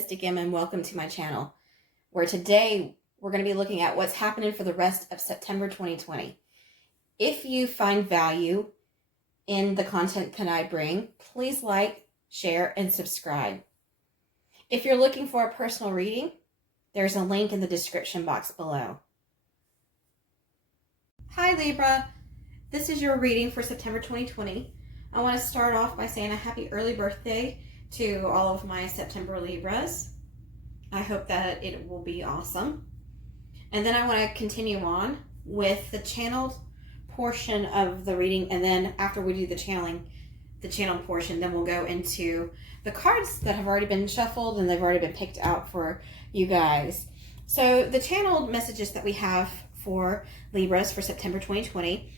Mystic M, and welcome to my channel, where today we're going to be looking at what's happening for the rest of September 2020. If you find value in the content that I bring, please like, share, and subscribe. If you're looking for a personal reading, there's a link in the description box below. Hi Libra, this is your reading for September 2020. I want to start off by saying a happy early birthday to all of my September Libras. I hope that it will be awesome. And then I want to continue on with the channeled portion of the reading, and then after we do the channeled portion, then we'll go into the cards that have already been shuffled and they've already been picked out for you guys. So the channeled messages that we have for Libras for September 2020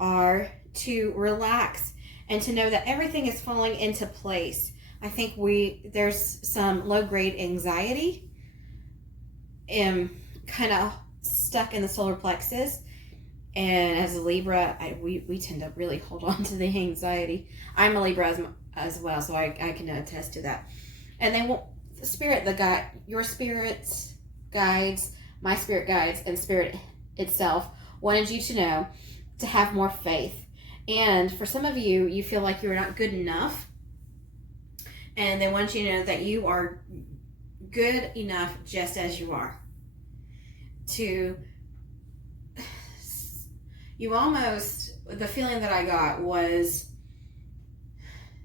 are to relax and to know that everything is falling into place. I think there's some low-grade anxiety kind of stuck in the solar plexus. And as a Libra, we tend to really hold on to the anxiety. I'm a Libra as well, so I can attest to that. And they want the spirit, your spirit's guides, my spirit guides, and spirit itself wanted you to know to have more faith. And for some of you, you feel like you're not good enough. And they want you to know that you are good enough just as you are. The feeling that I got was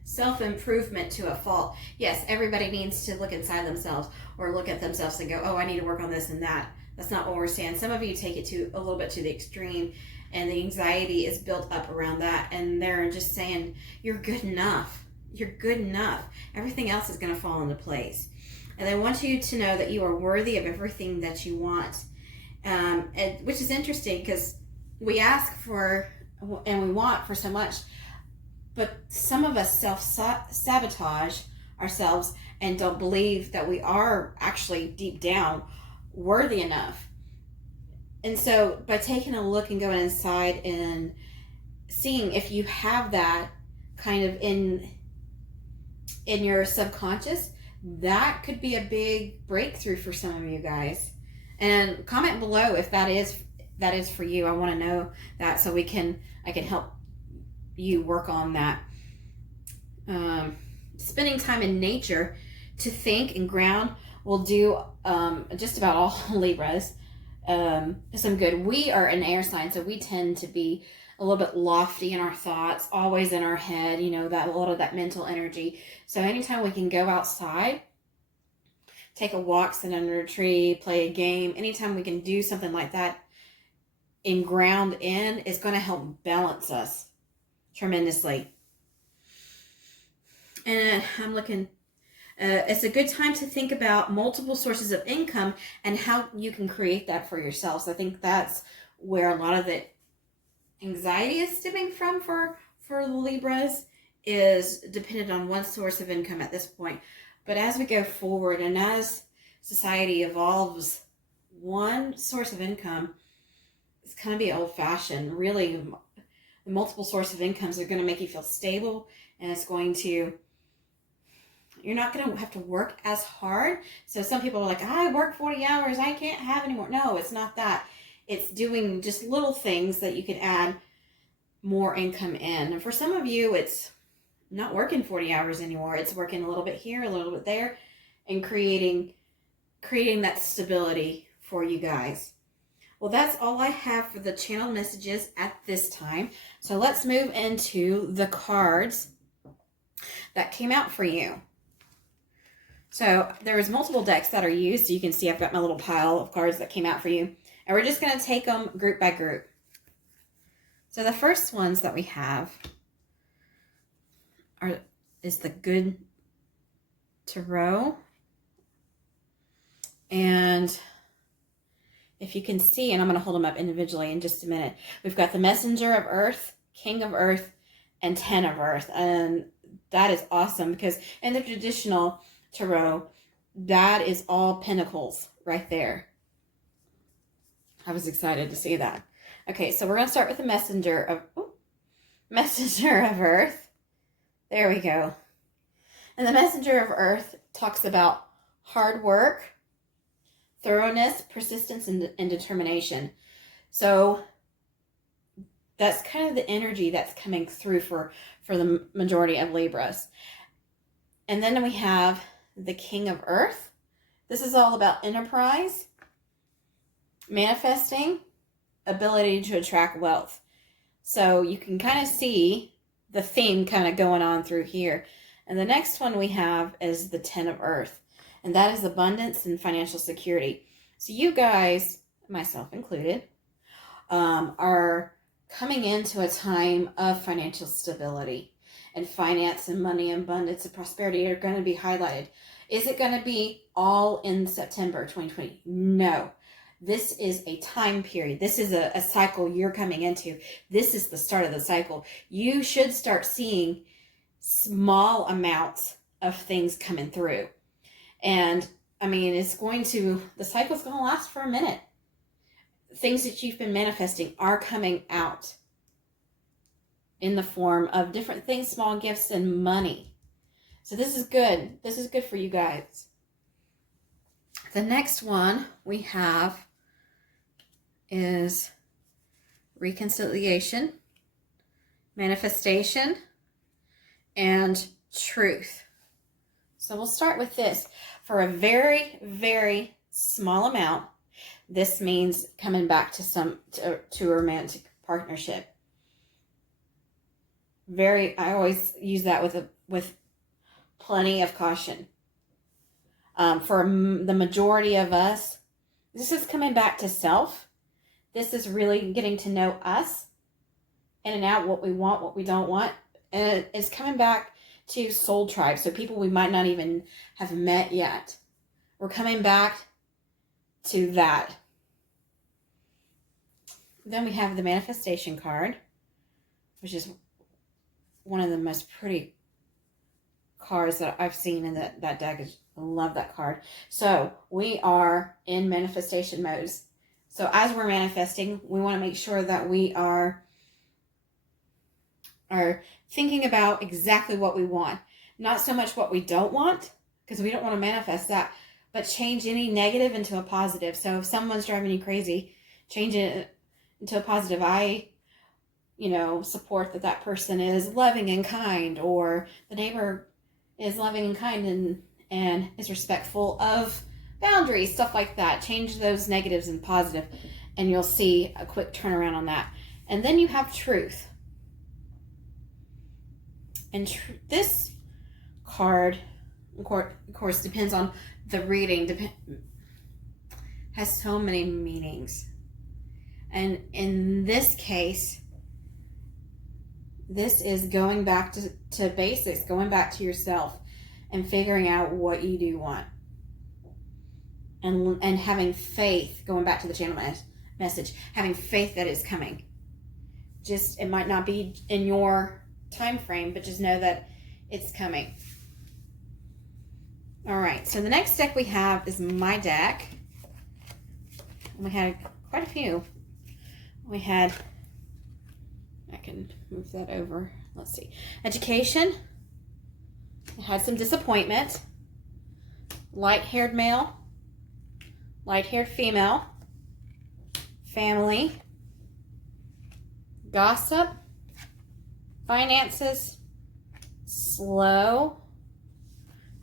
self-improvement to a fault. Yes, everybody needs to look inside themselves or look at themselves and go, oh, I need to work on this and that. That's not what we're saying. Some of you take it to a little bit to the extreme, and the anxiety is built up around that. And they're just saying, you're good enough. You're good enough. Everything else is going to fall into place. And they want you to know that you are worthy of everything that you want. Which is interesting because we ask for and we want for so much, but some of us self-sabotage ourselves and don't believe that we are actually deep down worthy enough. And so by taking a look and going inside and seeing if you have that kind of in your subconscious, that could be a big breakthrough for some of you guys. And comment below if that is for you. I want to know that so I can help you work on that. Spending time in nature to think and ground will do just about all Libras some good. We are an air sign, so we tend to be a little bit lofty in our thoughts, always in our head, that a lot of that mental energy. So anytime we can go outside, take a walk, sit under a tree, play a game, anytime we can do something like that and ground in, is going to help balance us tremendously. And I'm looking, it's a good time to think about multiple sources of income and how you can create that for yourselves. I think that's where a lot of the anxiety is stemming from for the Libras, is dependent on one source of income at this point. But as we go forward and as society evolves, one source of income is going to be old-fashioned. Really, the multiple source of incomes are going to make you feel stable, and you're not going to have to work as hard. So some people are like, I work 40 hours, I can't have any more. No, it's not that. It's doing just little things that you can add more income in. And for some of you, it's not working 40 hours anymore. It's working a little bit here, a little bit there, and creating that stability for you guys. Well, that's all I have for the channel messages at this time. So let's move into the cards that came out for you. So there's multiple decks that are used. So you can see I've got my little pile of cards that came out for you. And we're just going to take them group by group. So the first ones that we have is the Good Tarot. And if you can see, and I'm going to hold them up individually in just a minute, we've got the Messenger of Earth, King of Earth, and Ten of Earth. And that is awesome because in the traditional tarot, that is all pentacles right there. I was excited to see that. Okay, so we're going to start with the Messenger of Earth. There we go. And the Messenger of Earth talks about hard work, thoroughness, persistence, and determination. So that's kind of the energy that's coming through for the majority of Libras. And then we have the King of Earth. This is all about enterprise, manifesting, ability to attract wealth. So you can kind of see the theme kind of going on through here. And the next one we have is the Ten of Earth. And that is abundance and financial security. So you guys, myself included, are coming into a time of financial stability. And finance and money and abundance and prosperity are going to be highlighted. Is it going to be all in September 2020? No. This is a time period. This is a cycle you're coming into. This is the start of the cycle. You should start seeing small amounts of things coming through. And I mean, the cycle's going to last for a minute. Things that you've been manifesting are coming out in the form of different things, small gifts, and money. So this is good. This is good for you guys. The next one we have is reconciliation, manifestation, and truth. So we'll start with this. For a very, very small amount, this means coming back to a romantic partnership. I always use that with plenty of caution. For the majority of us, this is coming back to self. This is really getting to know us in and out, what we want, what we don't want. And it's coming back to soul tribe. So people we might not even have met yet. We're coming back to that. Then we have the manifestation card, which is one of the most pretty cards that I've seen in that deck. I love that card. So we are in manifestation modes. So as we're manifesting, we want to make sure that we are thinking about exactly what we want. Not so much what we don't want, because we don't want to manifest that, but change any negative into a positive. So if someone's driving you crazy, change it into a positive. I support that person is loving and kind, or the neighbor is loving and kind and is respectful of boundaries, stuff like that. Change those negatives in positive, and you'll see a quick turnaround on that. And then you have truth. And this card, of course, depends on the reading, has so many meanings. And in this case, this is going back to basics, going back to yourself and figuring out what you do want. And having faith, going back to the channel message, having faith that it's coming. Just, it might not be in your time frame, but just know that it's coming. All right, so the next deck we have is my deck. We had quite a few. We had, I can move that over. Let's see. Education. It had some disappointment. Light-haired male. Light-haired female. Family. Gossip. Finances. Slow.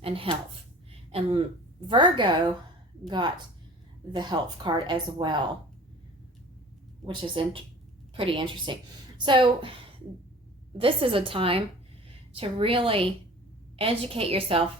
And health. And Virgo got the health card as well, which is pretty interesting. So this is a time to really educate yourself,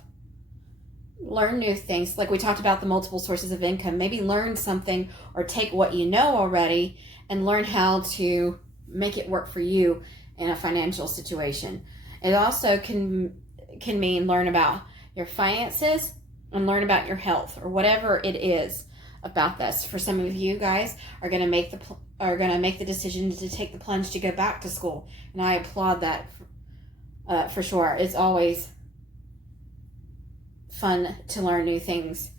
learn new things. Like we talked about the multiple sources of income. Maybe learn something or take what you know already and learn how to make it work for you in a financial situation. It also can mean learn about your finances and learn about your health, or whatever it is about this. For some of you guys are going to make the decision to take the plunge to go back to school, and I applaud that for sure. It's always fun to learn new things.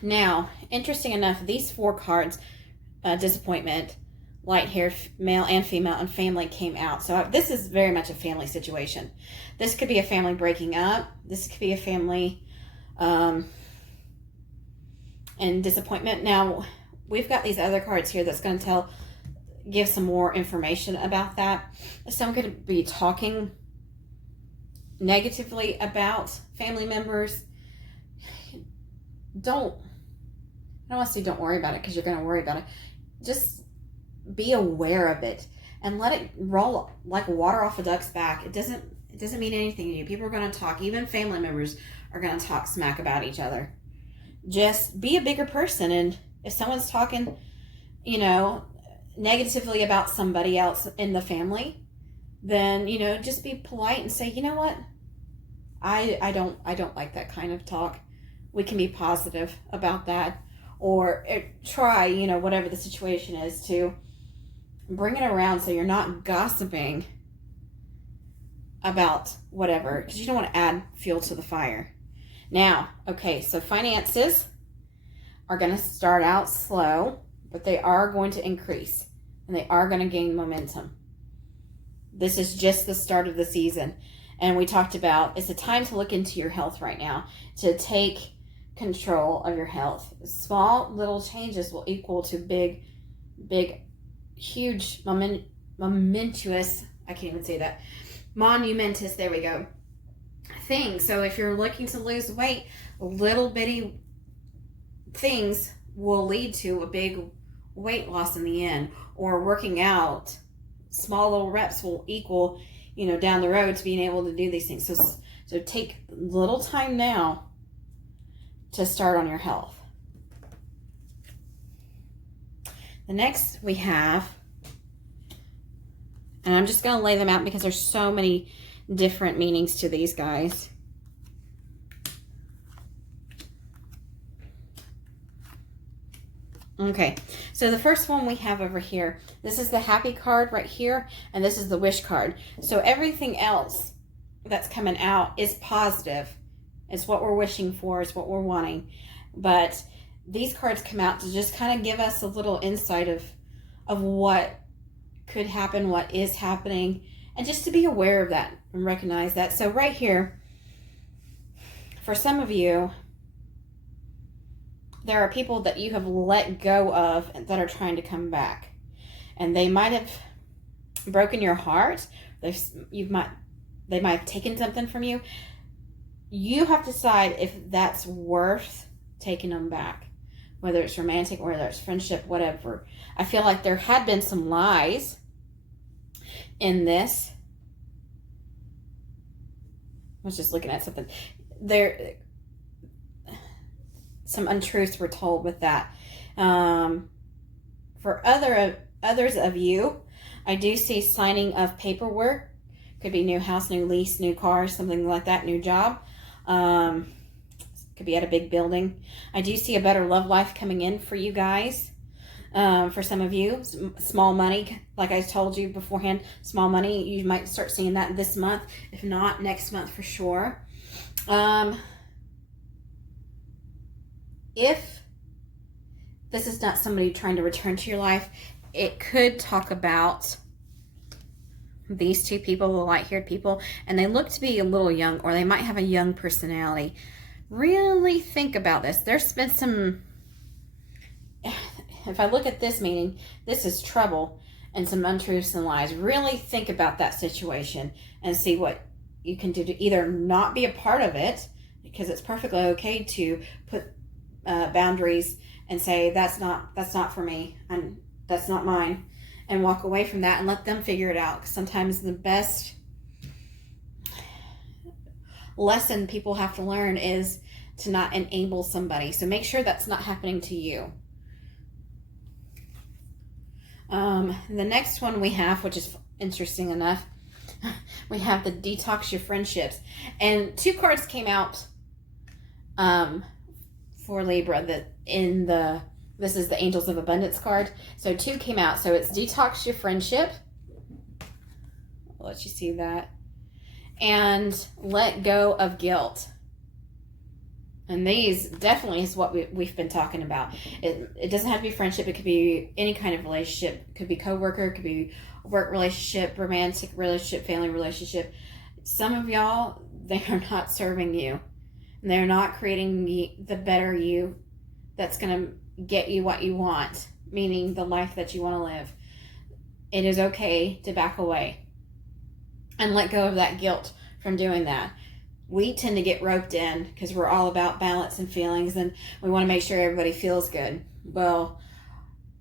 Now, interesting enough, these four cards, disappointment, light-haired male and female, and family came out. So this is very much a family situation. This could be a family breaking up. This could be a family and disappointment. Now, we've got these other cards here that's going to give some more information about that. Someone could be talking negatively about family members. I don't want to say don't worry about it, because you're going to worry about it. Just be aware of it and let it roll like water off a duck's back. It doesn't mean anything to you. People are going to talk. Even family members are going to talk smack about each other. Just be a bigger person. And if someone's talking, negatively about somebody else in the family, then, just be polite and say, you know what? I don't like that kind of talk. We can be positive about that. Or try, whatever the situation is, to bring it around so you're not gossiping about whatever, because you don't want to add fuel to the fire. Now, okay, so finances are going to start out slow, but they are going to increase, and they are going to gain momentum. This is just the start of the season. And we talked about it's a time to look into your health right now, to take control of your health. Small little changes will equal to big, huge, momentous, I can't even say that, monumentous, there we go, things. So if you're looking to lose weight, little bitty things will lead to a big weight loss in the end. Or working out, small little reps will equal, down the road to being able to do these things. So take little time now to start on your health. The next we have, and I'm just going to lay them out because there's so many different meanings to these guys. Okay, so the first one we have over here, this is the happy card right here, and this is the wish card. So everything else that's coming out is positive. It's what we're wishing for, it's what we're wanting. But these cards come out to just kind of give us a little insight of what could happen, what is happening, and just to be aware of that and recognize that. So right here, for some of you, there are people that you have let go of that are trying to come back. And they might have broken your heart. They might have taken something from you. You have to decide if that's worth taking them back. Whether it's romantic, whether it's friendship, whatever. I feel like there had been some lies in this. I was just looking at something. Some untruths were told with that. For others of you, I do see signing of paperwork. Could be new house, new lease, new car, something like that, new job. Could be at a big building. I do see a better love life coming in for you guys. For some of you, small money, like I told you beforehand, small money, you might start seeing that this month. If not, next month for sure. If this is not somebody trying to return to your life, it could talk about these two people, the light-haired people, and they look to be a little young, or they might have a young personality. Really think about this. There's been some, if I look at this meaning, this is trouble and some untruths and lies. Really think about that situation and see what you can do to either not be a part of it, because it's perfectly okay to put boundaries and say that's not for me and that's not mine, and walk away from that and let them figure it out. 'Cause sometimes the best lesson people have to learn is to not enable somebody. So make sure that's not happening to you. The next one we have, which is interesting enough, we have the detox your friendships, and two cards came out for Libra this is the Angels of Abundance card. So two came out. So it's detox your friendship. I'll let you see that. And let go of guilt. And these definitely is what we've been talking about. It doesn't have to be friendship. It could be any kind of relationship. It could be coworker. It could be work relationship, romantic relationship, family relationship. Some of y'all, they are not serving you. They're not creating the better you that's going to get you what you want, meaning the life that you want to live. It is okay to back away and let go of that guilt from doing that. We tend to get roped in because we're all about balance and feelings, and we want to make sure everybody feels good. Well,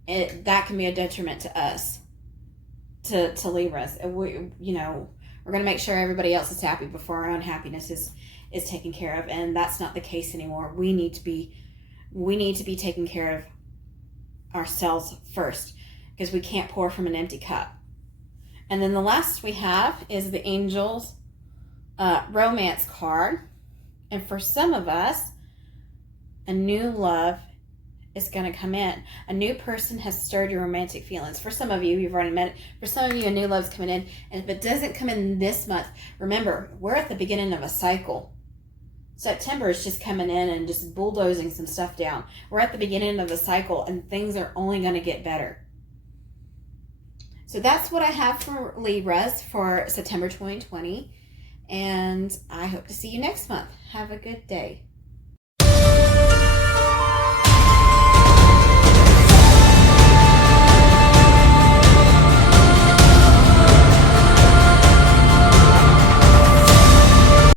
that can be a detriment to us, to Libras. We're going to make sure everybody else is happy before our own happiness is taken care of, and that's not the case anymore. We need to be taking care of ourselves first, because we can't pour from an empty cup. And then the last we have is the Angels romance card. And for some of us, a new love is going to come in. A new person has stirred your romantic feelings. For some of you, you've already met it. For some of you, a new love's coming in. And if it doesn't come in this month, remember, we're at the beginning of a cycle. September is just coming in and just bulldozing some stuff down. We're at the beginning of the cycle, and things are only going to get better. So that's what I have for Libras for September 2020. And I hope to see you next month. Have a good day.